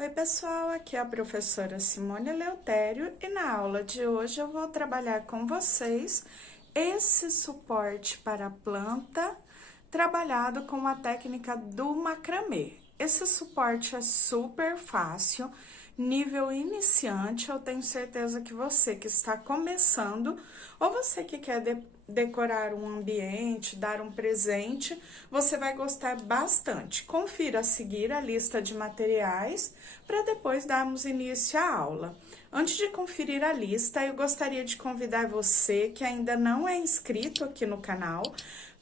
Oi, pessoal, aqui é a professora Simone Eleutério e na aula de hoje eu vou trabalhar com vocês esse suporte para a planta trabalhado com a técnica do macramê. Esse suporte é super fácil, nível iniciante. Eu tenho certeza que você que está começando ou você que quer decorar um ambiente, dar um presente, você vai gostar bastante. Confira a seguir a lista de materiais para depois darmos início à aula. Antes de conferir a lista, eu gostaria de convidar você que ainda não é inscrito aqui no canal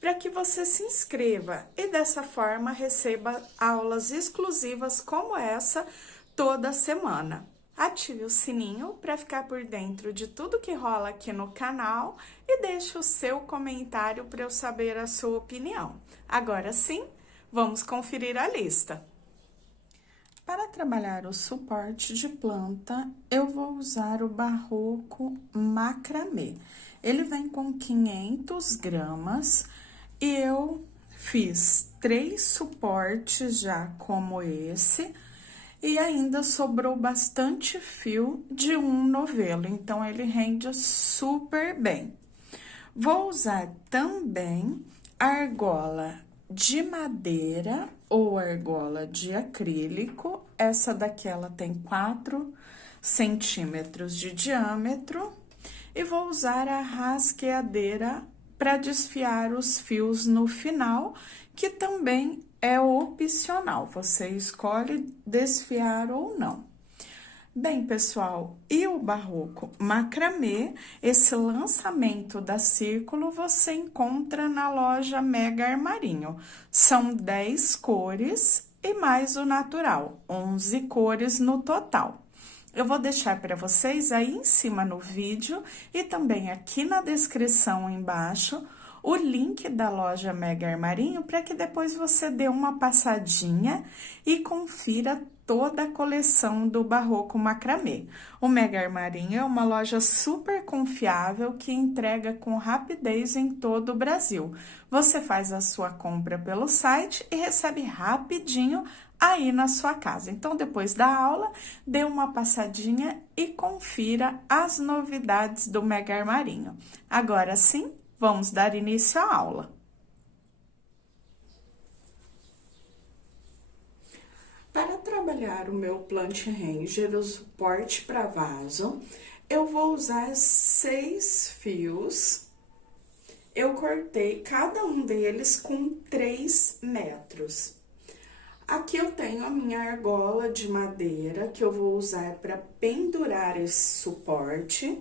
para que você se inscreva e dessa forma receba aulas exclusivas como essa toda semana. Ative o sininho para ficar por dentro de tudo que rola aqui no canal e deixe o seu comentário para eu saber a sua opinião. Agora sim, vamos conferir a lista. Para trabalhar o suporte de planta, eu vou usar o Barroco Macramê. Ele vem com 500 gramas e eu fiz 3 suportes já como esse. E ainda sobrou bastante fio de um novelo, então ele rende super bem. Vou usar também argola de madeira ou argola de acrílico. Essa daqui ela tem 4 centímetros de diâmetro. E vou usar a rasqueadeira para desfiar os fios no final, que também é opcional, você escolhe desfiar ou não. Bem, pessoal, e o Barroco Macramê, esse lançamento da Círculo, você encontra na loja Mega Armarinho. São 10 cores e mais o natural, 11 cores no total. Eu vou deixar para vocês aí em cima no vídeo e também aqui na descrição embaixo o link da loja Mega Armarinho para que depois você dê uma passadinha e confira toda a coleção do Barroco Macramê. O Mega Armarinho é uma loja super confiável que entrega com rapidez em todo o Brasil. Você faz a sua compra pelo site e recebe rapidinho aí na sua casa. Então, depois da aula, dê uma passadinha e confira as novidades do Mega Armarinho. Agora sim, vamos dar início à aula. Para trabalhar o meu plant ranger, o suporte para vaso, eu vou usar 6 fios. Eu cortei cada um deles com 3 metros. Aqui eu tenho a minha argola de madeira, que eu vou usar para pendurar esse suporte.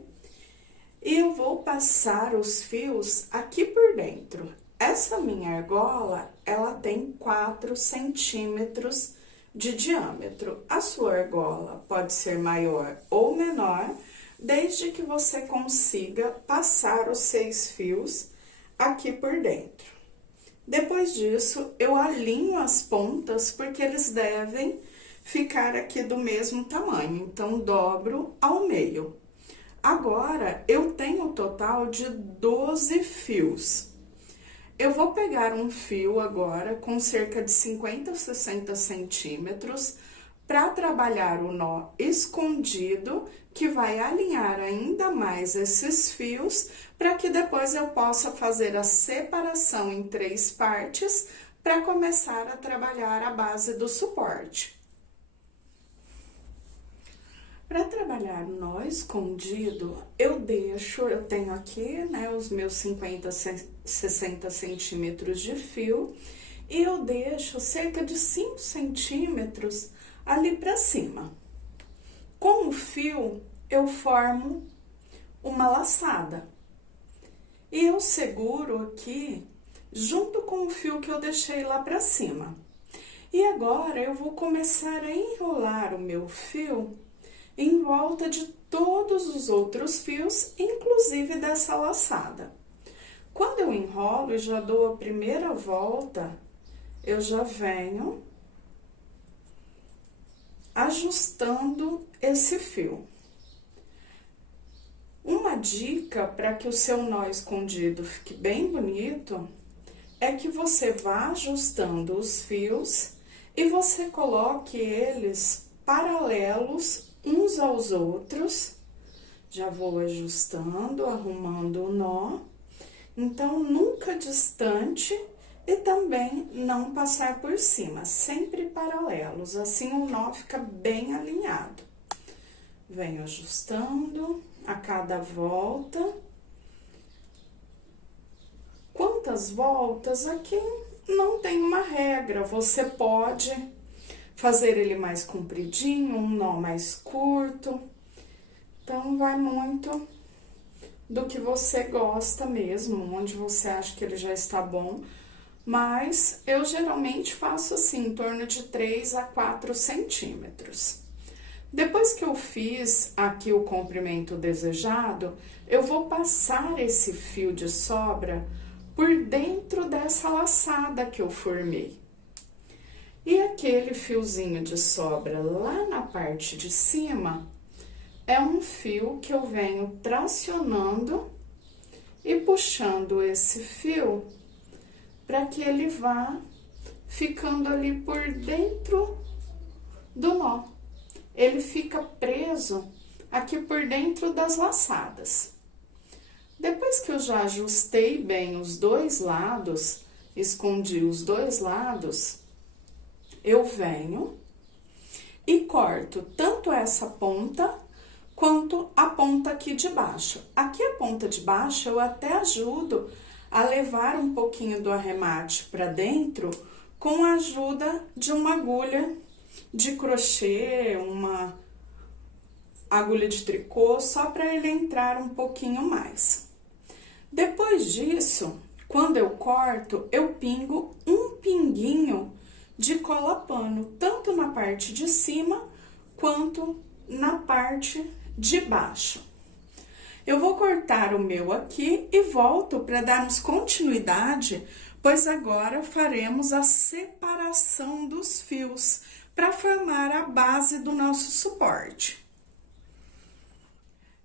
E eu vou passar os fios aqui por dentro. Essa minha argola, ela tem 4 centímetros de diâmetro. A sua argola pode ser maior ou menor, desde que você consiga passar os 6 fios aqui por dentro. Depois disso, eu alinho as pontas, porque eles devem ficar aqui do mesmo tamanho. Então, dobro ao meio. Agora, eu tenho um total de 12 fios. Eu vou pegar um fio agora com cerca de 50 ou 60 centímetros para trabalhar o nó escondido, que vai alinhar ainda mais esses fios, para que depois eu possa fazer a separação em 3 partes para começar a trabalhar a base do suporte. Para trabalhar o nó escondido, eu tenho aqui, né, os meus 50, 60 centímetros de fio, e eu deixo cerca de 5 centímetros ali para cima. Com o fio, eu formo uma laçada. E eu seguro aqui, junto com o fio que eu deixei lá para cima. E agora, eu vou começar a enrolar o meu fio em volta de todos os outros fios, inclusive dessa laçada. Quando eu enrolo e já dou a primeira volta, eu já venho ajustando esse fio. Uma dica para que o seu nó escondido fique bem bonito é que você vá ajustando os fios e você coloque eles paralelos uns aos outros. Já vou ajustando, arrumando o nó. Então, nunca distante e também não passar por cima, sempre paralelos, assim o nó fica bem alinhado. Venho ajustando a cada volta. Quantas voltas? Aqui não tem uma regra, você pode fazer ele mais compridinho, um nó mais curto. Então, vai muito do que você gosta mesmo, onde você acha que ele já está bom. Mas eu geralmente faço assim, em torno de 3 a 4 centímetros. Depois que eu fiz aqui o comprimento desejado, eu vou passar esse fio de sobra por dentro dessa laçada que eu formei. E aquele fiozinho de sobra lá na parte de cima é um fio que eu venho tracionando e puxando esse fio para que ele vá ficando ali por dentro do nó. Ele fica preso aqui por dentro das laçadas. Depois que eu já ajustei bem os dois lados, escondi os dois lados, eu venho e corto tanto essa ponta quanto a ponta aqui de baixo. Aqui a ponta de baixo eu até ajudo a levar um pouquinho do arremate para dentro com a ajuda de uma agulha de crochê, uma agulha de tricô, só para ele entrar um pouquinho mais. Depois disso, quando eu corto, eu pingo um pinguinho de cola pano, tanto na parte de cima quanto na parte de baixo. Eu vou cortar o meu aqui e volto para darmos continuidade, pois agora faremos a separação dos fios para formar a base do nosso suporte.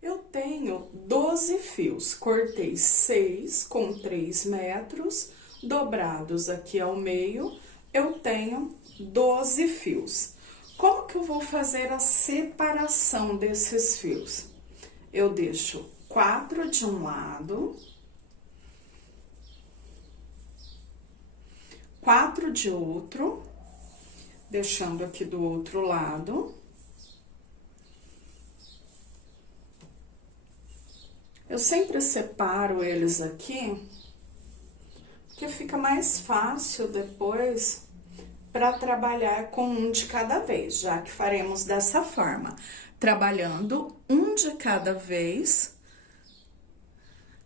Eu tenho 12 fios, cortei 6 com 3 metros, dobrados aqui ao meio, eu tenho 12 fios. Como que eu vou fazer a separação desses fios? Eu deixo 4 de um lado, 4 de outro, deixando aqui do outro lado. Eu sempre separo eles aqui, porque fica mais fácil depois para trabalhar com um de cada vez, já que faremos dessa forma, trabalhando um de cada vez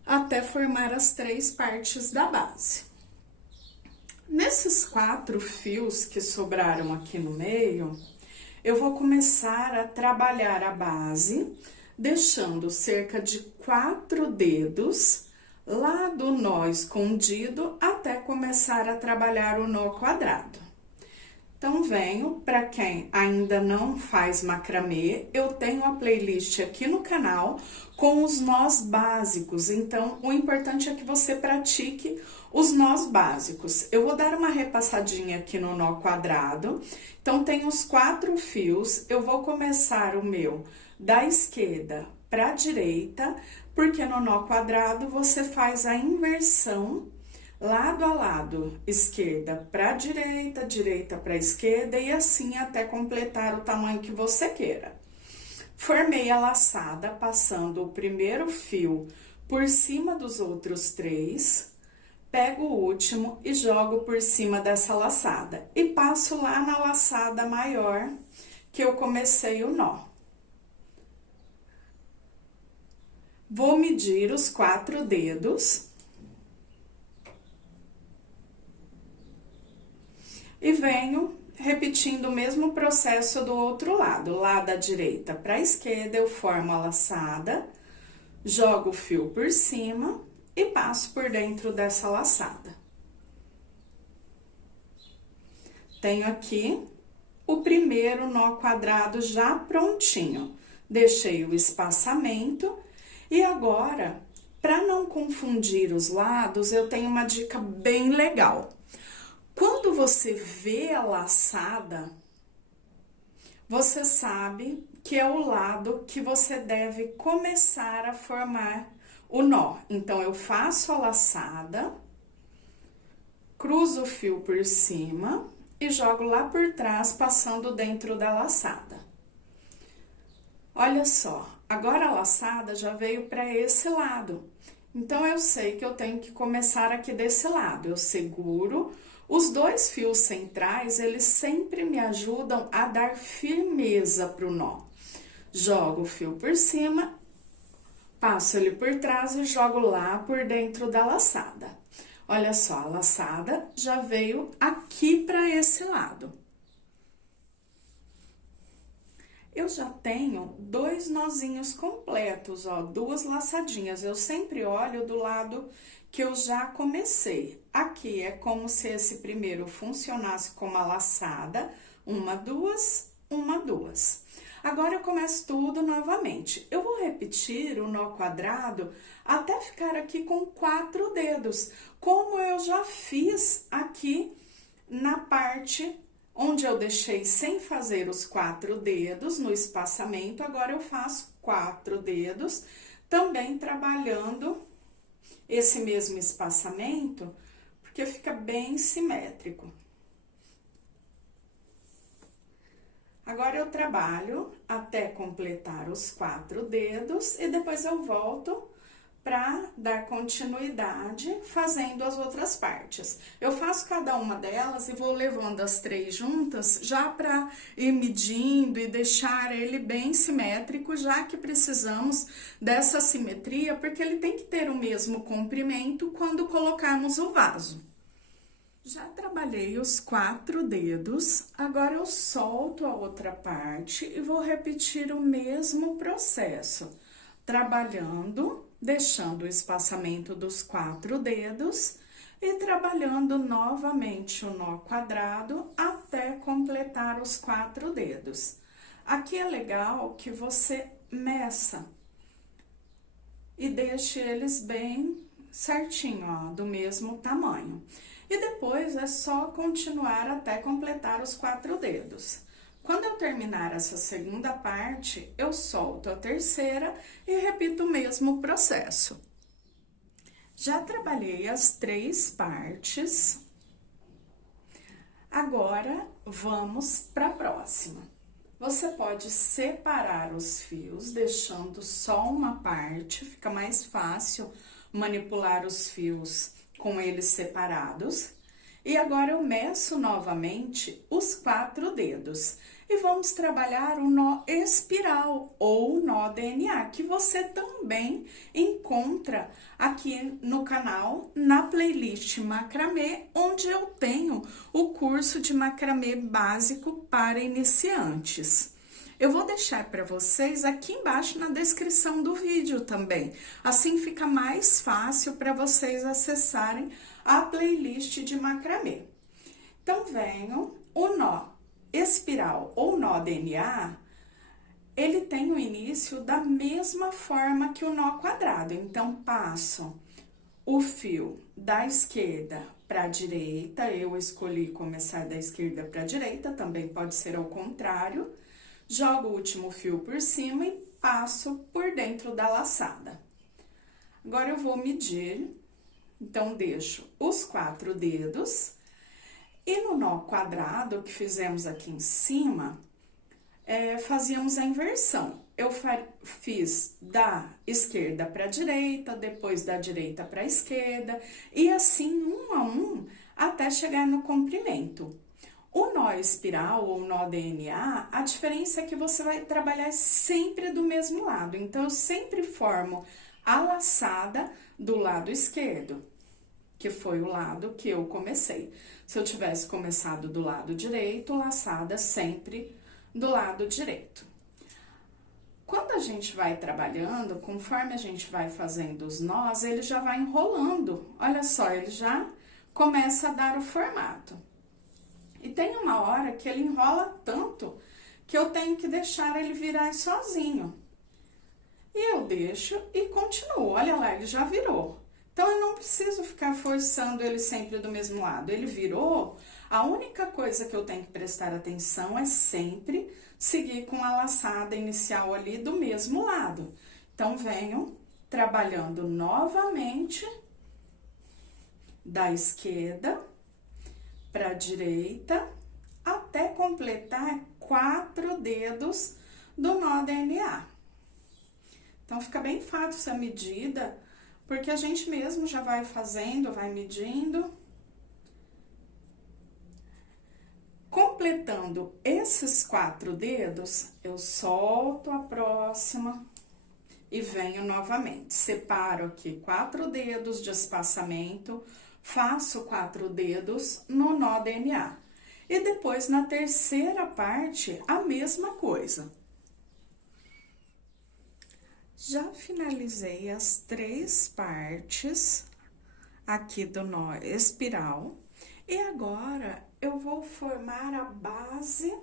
até formar as 3 partes da base. Nesses 4 fios que sobraram aqui no meio, eu vou começar a trabalhar a base, deixando cerca de 4 dedos lá do nó escondido até começar a trabalhar o nó quadrado. Então, venho, para quem ainda não faz macramê, eu tenho a playlist aqui no canal com os nós básicos. Então, o importante é que você pratique os nós básicos. Eu vou dar uma repassadinha aqui no nó quadrado. Então, tem os 4 fios, eu vou começar o meu da esquerda para a direita, porque no nó quadrado você faz a inversão lado a lado, esquerda para direita, direita para esquerda e assim até completar o tamanho que você queira. Formei a laçada passando o primeiro fio por cima dos outros 3, pego o último e jogo por cima dessa laçada e passo lá na laçada maior que eu comecei o nó. Vou medir os 4 dedos. E venho repetindo o mesmo processo do outro lado. Lá da direita para a esquerda, eu formo a laçada, jogo o fio por cima e passo por dentro dessa laçada. Tenho aqui o primeiro nó quadrado já prontinho. Deixei o espaçamento e agora, para não confundir os lados, eu tenho uma dica bem legal. Quando você vê a laçada, você sabe que é o lado que você deve começar a formar o nó. Então, eu faço a laçada, cruzo o fio por cima e jogo lá por trás, passando dentro da laçada. Olha só, agora a laçada já veio para esse lado. Então, eu sei que eu tenho que começar aqui desse lado. Eu seguro. Os dois fios centrais, eles sempre me ajudam a dar firmeza pro nó. Jogo o fio por cima, passo ele por trás e jogo lá por dentro da laçada. Olha só, a laçada já veio aqui para esse lado. Eu já tenho 2 nozinhos completos, ó, 2 laçadinhas. Eu sempre olho do lado que eu já comecei. Aqui é como se esse primeiro funcionasse como a laçada, 1, 2, 1, 2. Agora, eu começo tudo novamente. Eu vou repetir o nó quadrado até ficar aqui com 4 dedos, como eu já fiz aqui na parte onde eu deixei sem fazer os 4 dedos no espaçamento. Agora, eu faço 4 dedos, também trabalhando esse mesmo espaçamento, porque fica bem simétrico. Agora, eu trabalho até completar os 4 dedos e depois eu volto para dar continuidade fazendo as outras partes. Eu faço cada uma delas e vou levando as 3 juntas já para ir medindo e deixar ele bem simétrico, já que precisamos dessa simetria, porque ele tem que ter o mesmo comprimento quando colocarmos o vaso. Já trabalhei os 4 dedos, agora eu solto a outra parte e vou repetir o mesmo processo, trabalhando, deixando o espaçamento dos 4 dedos e trabalhando novamente o nó quadrado até completar os 4 dedos. Aqui é legal que você meça e deixe eles bem certinho, ó, do mesmo tamanho. E depois é só continuar até completar os 4 dedos. Quando eu terminar essa segunda parte, eu solto a terceira e repito o mesmo processo. Já trabalhei as 3 partes. Agora, vamos para a próxima. Você pode separar os fios, deixando só uma parte, fica mais fácil manipular os fios com eles separados. E agora, eu meço novamente os 4 dedos. E vamos trabalhar o nó espiral ou nó DNA, que você também encontra aqui no canal, na playlist macramê, onde eu tenho o curso de macramê básico para iniciantes. Eu vou deixar para vocês aqui embaixo na descrição do vídeo também. Assim fica mais fácil para vocês acessarem a playlist de macramê. Então, venho o nó espiral ou nó DNA, ele tem o início da mesma forma que o nó quadrado. Então, passo o fio da esquerda para a direita, eu escolhi começar da esquerda para a direita, também pode ser ao contrário. Jogo o último fio por cima e passo por dentro da laçada. Agora, eu vou medir, então, deixo os 4 dedos. E no nó quadrado que fizemos aqui em cima, fazíamos a inversão. Eu fiz da esquerda para a direita, depois da direita para a esquerda, e assim, um a um, até chegar no comprimento. O nó espiral ou nó DNA, a diferença é que você vai trabalhar sempre do mesmo lado. Então, eu sempre formo a laçada do lado esquerdo, que foi o lado que eu comecei. Se eu tivesse começado do lado direito, laçada sempre do lado direito. Quando a gente vai trabalhando, conforme a gente vai fazendo os nós, ele já vai enrolando. Olha só, ele já começa a dar o formato. E tem uma hora que ele enrola tanto que eu tenho que deixar ele virar sozinho. E eu deixo e continuo. Olha lá, ele já virou. Então, eu não preciso ficar forçando ele sempre do mesmo lado. Ele virou, a única coisa que eu tenho que prestar atenção é sempre seguir com a laçada inicial ali do mesmo lado. Então, venho trabalhando novamente da esquerda para a direita, até completar 4 dedos do nó DNA. Então, fica bem fácil a medida, porque a gente mesmo já vai fazendo, vai medindo. Completando esses 4 dedos, eu solto a próxima e venho novamente. Separo aqui 4 dedos de espaçamento, faço 4 dedos no nó DNA. E depois, na terceira parte, a mesma coisa. Já finalizei as 3 partes aqui do nó espiral. E agora, eu vou formar a base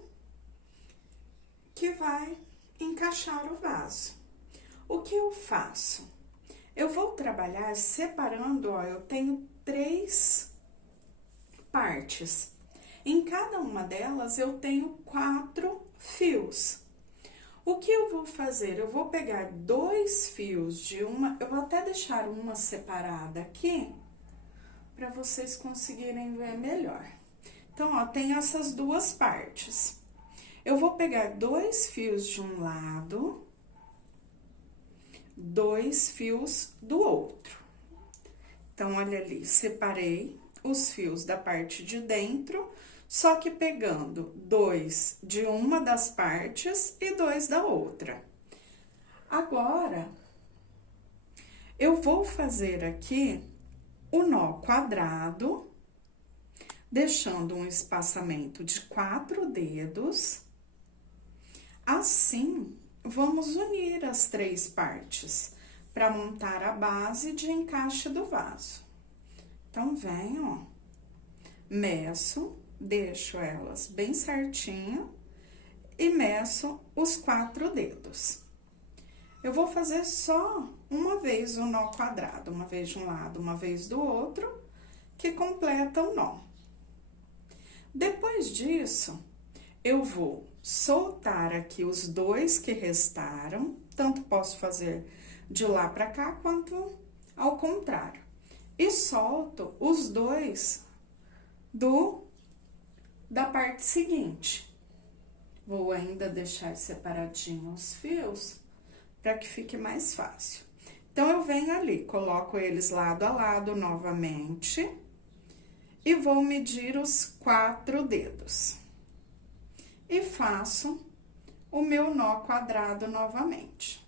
que vai encaixar o vaso. O que eu faço? Eu vou trabalhar separando, ó, eu tenho 3 partes. Em cada uma delas, eu tenho 4 fios. O que eu vou fazer? Eu vou pegar 2 fios de uma, eu vou até deixar uma separada aqui, para vocês conseguirem ver melhor. Então, ó, tem essas 2 partes. Eu vou pegar 2 fios de um lado, 2 fios do outro. Então, olha ali, separei os fios da parte de dentro, só que pegando 2 de uma das partes e 2 da outra. Agora, eu vou fazer aqui o nó quadrado, deixando um espaçamento de 4 dedos. Assim, vamos unir as 3 partes para montar a base de encaixe do vaso. Então, venho, ó, meço, deixo elas bem certinho e meço os 4 dedos. Eu vou fazer só uma vez o nó quadrado, uma vez de um lado, uma vez do outro, que completa o nó. Depois disso, eu vou soltar aqui os 2 que restaram, tanto posso fazer de lá pra cá, quanto ao contrário. E solto os 2 da parte seguinte. Vou ainda deixar separadinho os fios, para que fique mais fácil. Então, eu venho ali, coloco eles lado a lado novamente, e vou medir os 4 dedos. E faço o meu nó quadrado novamente.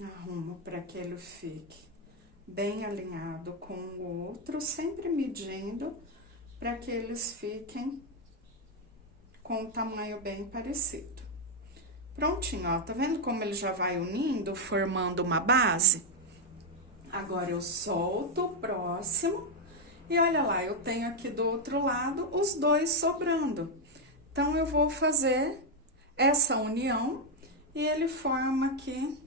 Arrumo para que ele fique bem alinhado com o outro, sempre medindo para que eles fiquem com o tamanho bem parecido. Prontinho, ó, tá vendo como ele já vai unindo, formando uma base? Agora, eu solto o próximo e olha lá, eu tenho aqui do outro lado os 2 sobrando. Então, eu vou fazer essa união e ele forma aqui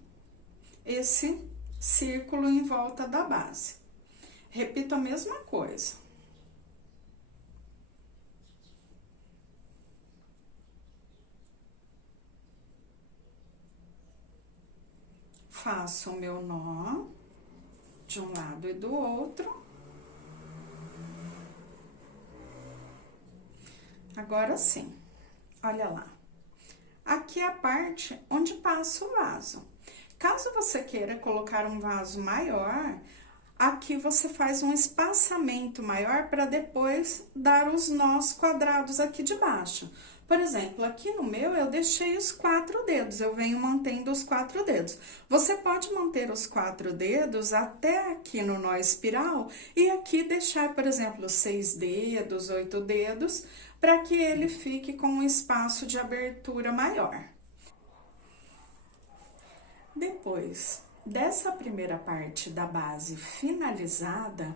esse círculo em volta da base. Repito a mesma coisa. Faço o meu nó de um lado e do outro. Agora sim, olha lá. Aqui é a parte onde passa o vaso. Caso você queira colocar um vaso maior, aqui você faz um espaçamento maior para depois dar os nós quadrados aqui de baixo. Por exemplo, aqui no meu eu deixei os 4 dedos, eu venho mantendo os 4 dedos. Você pode manter os 4 dedos até aqui no nó espiral e aqui deixar, por exemplo, 6 dedos, 8 dedos, para que ele fique com um espaço de abertura maior. Depois Dessa primeira parte da base finalizada,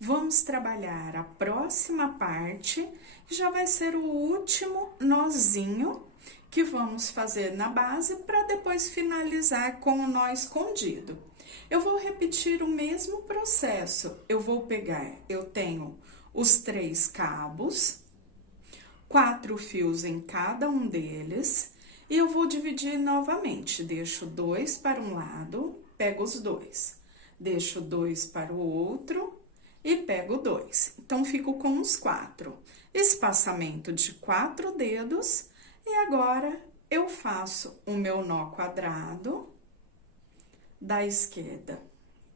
vamos trabalhar a próxima parte, que já vai ser o último nozinho que vamos fazer na base para depois finalizar com o nó escondido. Eu vou repetir o mesmo processo. Eu tenho os 3 cabos, 4 fios em cada um deles, e eu vou dividir novamente. Deixo 2 para um lado, pego os 2. Deixo 2 para o outro e pego 2. Então, fico com os 4. Espaçamento de 4 dedos. E agora, eu faço o meu nó quadrado da esquerda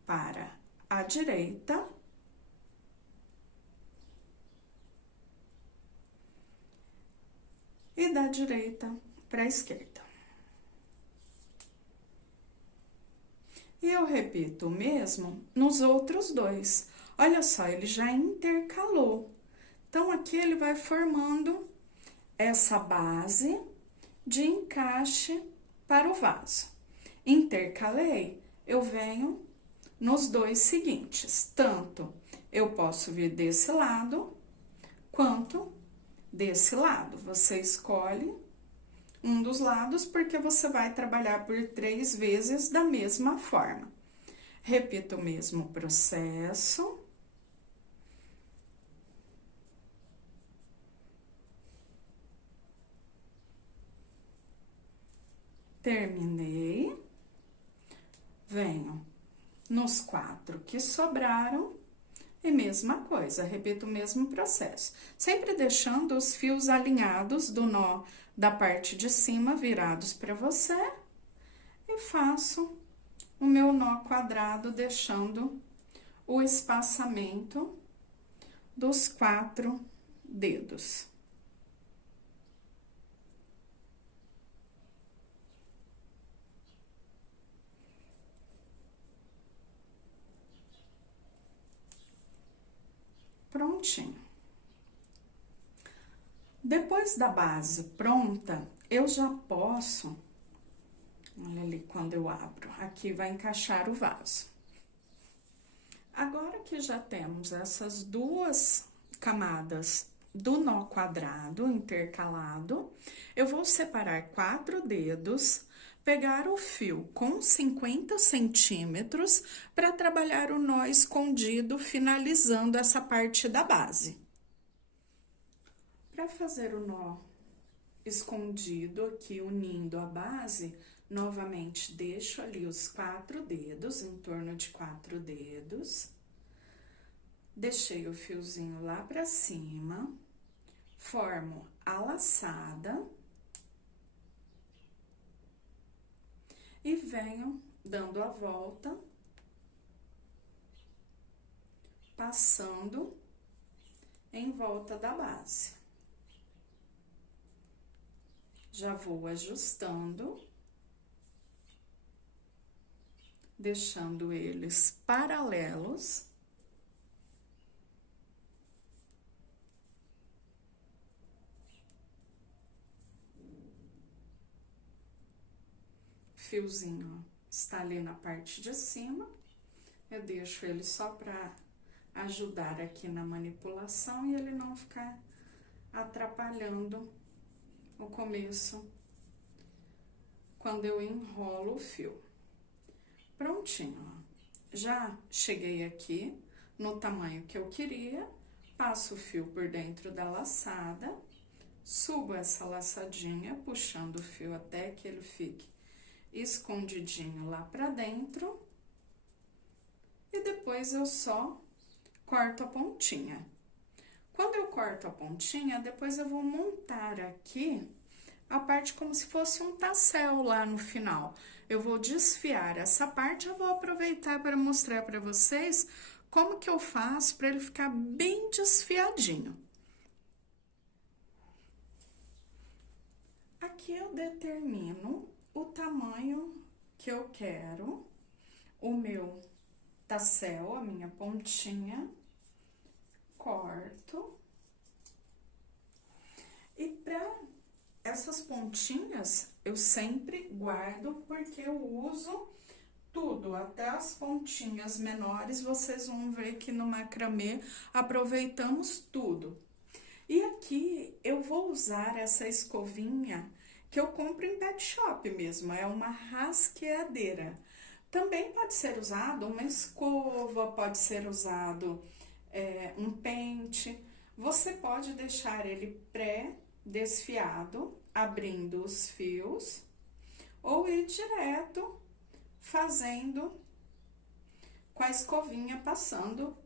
para a direita. E da direita para a esquerda. E eu repito o mesmo nos outros 2. Olha só, ele já intercalou. Então, aqui ele vai formando essa base de encaixe para o vaso. Intercalei, eu venho nos 2 seguintes. Tanto eu posso vir desse lado, quanto desse lado. Você escolhe um dos lados, porque você vai trabalhar por 3 vezes da mesma forma. Repito o mesmo processo. Terminei. Venho nos 4 que sobraram. E mesma coisa, repito o mesmo processo. Sempre deixando os fios alinhados do nó da parte de cima virados para você. E faço o meu nó quadrado, deixando o espaçamento dos 4 dedos. Prontinho. Depois da base pronta, eu já posso, olha ali quando eu abro, aqui vai encaixar o vaso. Agora que já temos essas 2 camadas do nó quadrado intercalado, eu vou separar 4 dedos, pegar o fio com 50 centímetros para trabalhar o nó escondido, finalizando essa parte da base. Para fazer o nó escondido aqui, unindo a base, novamente deixo ali os 4 dedos, em torno de 4 dedos. Deixei o fiozinho lá pra cima, formo a laçada e venho dando a volta, passando em volta da base. Já vou ajustando, deixando eles paralelos. Fiozinho está ali na parte de cima, eu deixo ele só para ajudar aqui na manipulação e ele não ficar atrapalhando o começo quando eu enrolo o fio. Prontinho, ó. Já cheguei aqui no tamanho que eu queria, passo o fio por dentro da laçada, subo essa laçadinha, puxando o fio até que ele fique escondidinho lá pra dentro. E depois eu só corto a pontinha. Quando eu corto a pontinha, depois eu vou montar aqui a parte como se fosse um tassel lá no final. Eu vou desfiar essa parte, eu vou aproveitar para mostrar para vocês como que eu faço para ele ficar bem desfiadinho. Aqui eu determino o tamanho que eu quero, o meu tassel, a minha pontinha, corto. E para essas pontinhas, eu sempre guardo porque eu uso tudo, até as pontinhas menores, vocês vão ver que no macramê aproveitamos tudo. E aqui eu vou usar essa escovinha que eu compro em pet shop mesmo, é uma rasqueadeira. Também pode ser usado uma escova, pode ser usado um pente. Você pode deixar ele pré-desfiado, abrindo os fios, ou ir direto fazendo com a escovinha, passando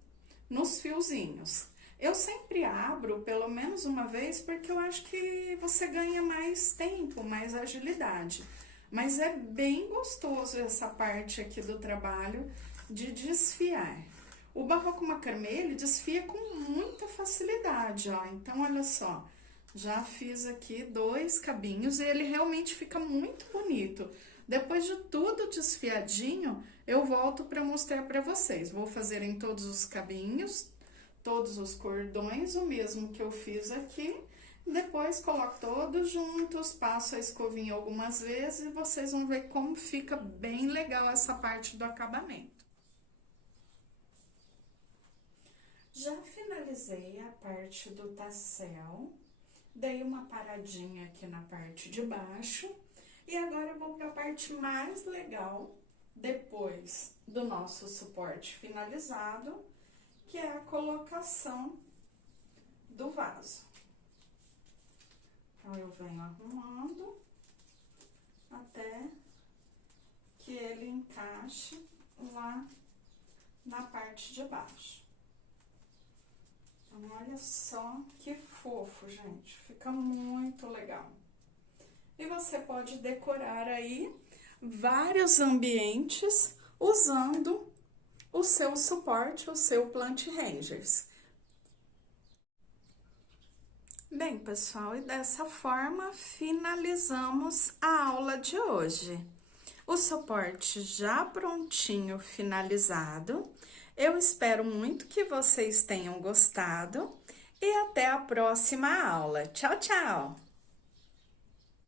nos fiozinhos. Eu sempre abro pelo menos uma vez, porque eu acho que você ganha mais tempo, mais agilidade. Mas é bem gostoso essa parte aqui do trabalho de desfiar. O barroco macramê, ele desfia com muita facilidade, ó. Então, olha só, já fiz aqui 2 cabinhos e ele realmente fica muito bonito. Depois de tudo desfiadinho, eu volto para mostrar para vocês. Vou fazer em todos os cabinhos, todos os cordões, o mesmo que eu fiz aqui. Depois coloco todos juntos, passo a escovinha algumas vezes e vocês vão ver como fica bem legal essa parte do acabamento. Já finalizei a parte do tassel, dei uma paradinha aqui na parte de baixo e agora eu vou para a parte mais legal, depois do nosso suporte finalizado, que é a colocação do vaso. Então, eu venho arrumando até que ele encaixe lá na parte de baixo. Então, olha só que fofo, gente. Fica muito legal. E você pode decorar aí vários ambientes usando o seu suporte, o seu Plant Rangers. Bem, pessoal, e dessa forma finalizamos a aula de hoje. O suporte já prontinho, finalizado. Eu espero muito que vocês tenham gostado e até a próxima aula. Tchau, tchau!